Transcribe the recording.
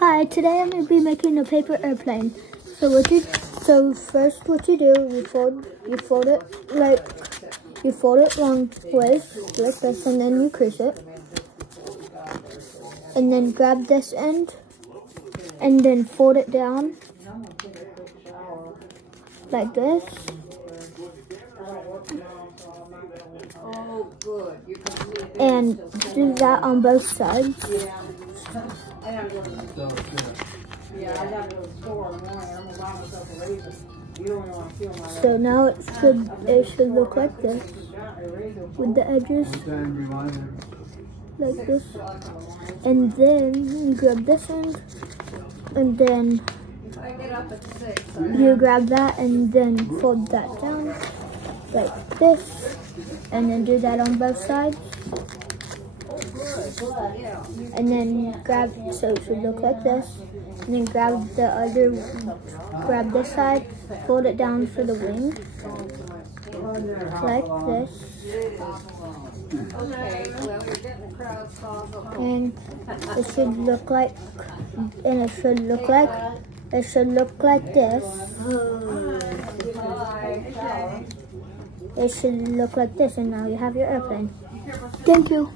Hi, today I'm going to be making a paper airplane. So first what you do, you fold it long ways like this, and then you crease it, and then grab this end, and then fold it down like this. And do that on both sides. So now it should look like this, with the edges like this. And then you grab this end, and then you grab that and then fold that down like this, and then do that on both sides. And then grab, so it should look like this. And then grab this side, fold it down for the wing, like this. And it should look like, this. It should look like this, and now you have your airplane. Thank you.